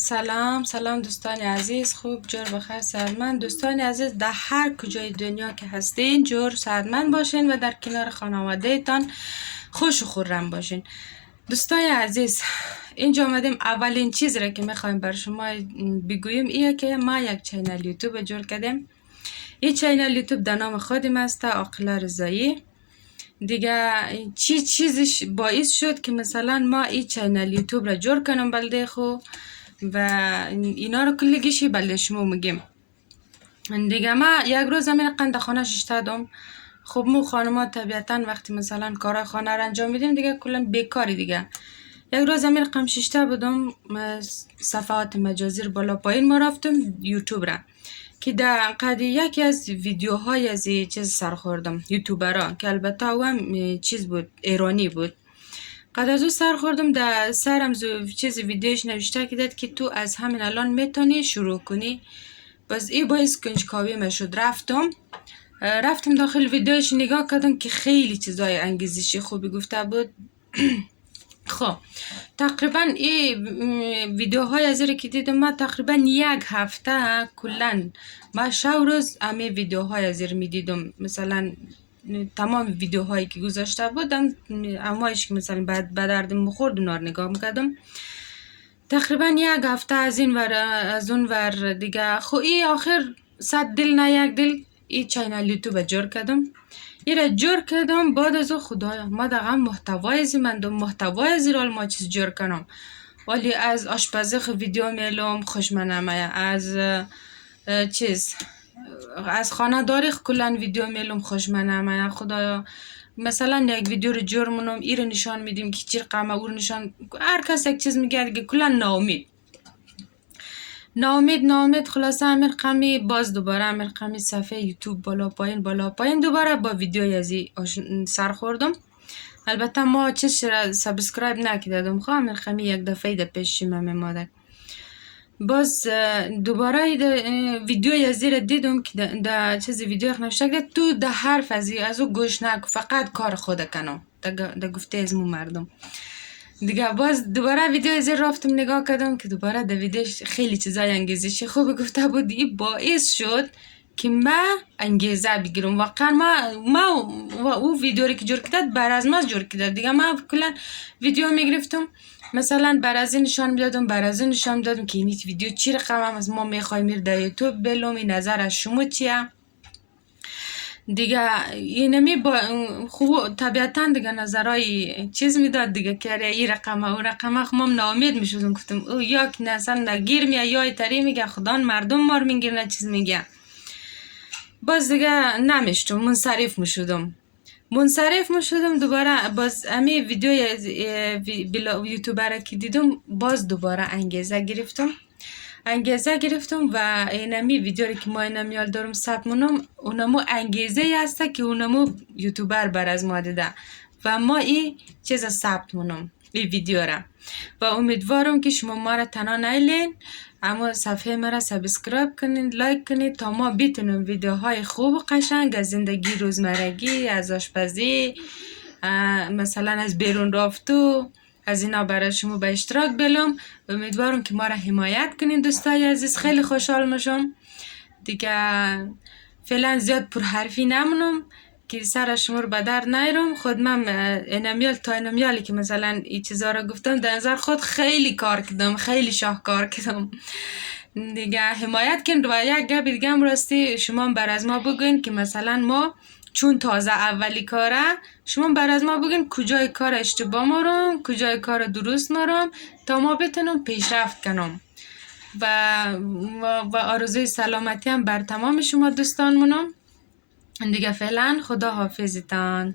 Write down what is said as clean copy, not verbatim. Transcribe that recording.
سلام دوستان عزیز، خوب جور بخیر سعادتمند. دوستان عزیز در هر کجای دنیا که هستین جور سعادتمند باشین و در کنار خانواده تان خوش و خرم باشین. دوستان عزیز، اینجا آمدیم اولین چیز را که میخوایم بر شما بگوییم ایه که ما یک چینل یوتیوب جور کردیم. این چینل یوتیوب در نام خودم است، عاقله رضایی. دیگه چیزش باعث شد که مثلا ما این چینل یوتیوب را جور کنم بلده خو و اینا رو کلگیشی بلده شما میگیم. دیگه ما یک روز همین قند خانه ششتادم. خب مو خانما طبیعتا وقتی مثلا کار خانه را انجام میدیم دیگه کلا بیکاری دیگه. یک روز همین قم ششته بودم، صفحات مجازی رو بالا پایین ما رفتم یوتیوب را که در قد یکی از ویدیوهای از چیز سر خوردم یوتیوبرها که البته هم چیز بود، ایرانی بود. قد از او سر خوردم، در سرم چیز ویدیوش نوشته که که تو از همین الان میتونی شروع کنی. بس این باعث کنجکاوی من شد، رفتم داخل ویدیوش نگاه کردم که خیلی چیزای انگیزشی خوبی گفته بود. خب تقریبا این ویدیوهای از این که دیدم ما تقریبا یک هفته کلن ما شب روز همه ویدیوهای از این میدیدم. مثلا تمام ویدیوهایی که گذاشته بودم امایش که مثلا بعد به دردم مخورد اونها رو نگاه میکردم. تقریبا یک هفته از این ور از اون ور دیگه خو ای آخر 100 دل نه یک دل این چینل یوتیوب جور کردم. ایره جور کردم، بعد از او خدایا ما دقیقا محتوای زیمندم، محتوای زیرال ما چیز جور کنم. ولی از آشپزی ویدیو میلوم خوش منمه، از چیز از خانه داری کلن ویدیو میلوم خوش منمه. خدایا مثلا یک ویدیو رو جور منم ایره نشان میدیم که چی رقمه او نشان، هر کس یک چیز میگه دیگه کلن ناامید خلاصه امیر قمی باز دوباره امیر قمی صفحه یوتیوب بالا پایین دوباره با ویدیوی ازی سر خوردم. البته ما چیز را سابسکرایب نکردم، خواهم امیر قمی یک دفعه ده پیش من مادر باز دوباره ویدیوی ازی را دیدم که در چیز ویدیو نوشته که تو ده حرف از او گوش نکن، فقط کار خود کنم ده گفته از مو مردم. دیگه باز دوباره ویدیو از رفتم نگاه کردم که دوباره در ویدیوش خیلی چیزای انگیزشی خوب گفته بود. این باعث شد که ما انگیزه بگیرم. واقعا ما او ویدیویی که جور کرد بر از ما جور کرد دیگه. ما کلا ویدیو میگرفتم مثلا بر از این نشان میدادم که این ویدیو چی رقم از ما میخوایم در یوتیوب بلوم، این نظر از شما چیه دیگه. اینمی با خوب طبیعتا دیگه نظرای چیز میداد دیگه که این رقمه او رقمه خمام ناامید میشدم. گفتم او یا که مثلا نگیر میه یا تری میگه خدا مردم مار میگیر نه چیز میگه. باز دیگه نمیشتم، منصرف میشدم دوباره. باز امی ویدیوی از یوتیوبر که دیدم باز دوباره انگیزه گرفتم و اینمی ویدیویی که ما اینمیال دارم ثبت منم اونمو انگیزه هسته که اونمو یوتیوبر بر از ما دیده و ما این چیز ثبت منم این ویدیو را و امیدوارم که شما ما را تنها نیلین، اما صفحه ما را سابسکرایب کنین، لایک کنین تا ما بتونیم ویدیوهای خوب و قشنگ از زندگی روزمرگی، از آشپزی، مثلا از بیرون رفتو از اینا برای شما به اشتراک بلم. امیدوارم که ما را حمایت کنین دوستای عزیز. خیلی خوشحال میشم دیگه. فعلا زیاد پرحرفی نمونم که سر شما رو به در نیرم. خود من اینمیالی که مثلا این چیزا رو گفتم در نظر خود خیلی کار کردم، خیلی شاهکار کردم دیگه. حمایت کن و یک گپ دیگه هم راستی شما بر از ما بگوین که مثلا ما چون تازه اولی کاره شما بر از ما بگین کجای کار اشتباه مارم، کجای کار درست مارم تا ما بتونم پیشرفت کنم و آرزوی سلامتی هم بر تمام شما دوستان منم دیگه. فعلا خدا حافظتان.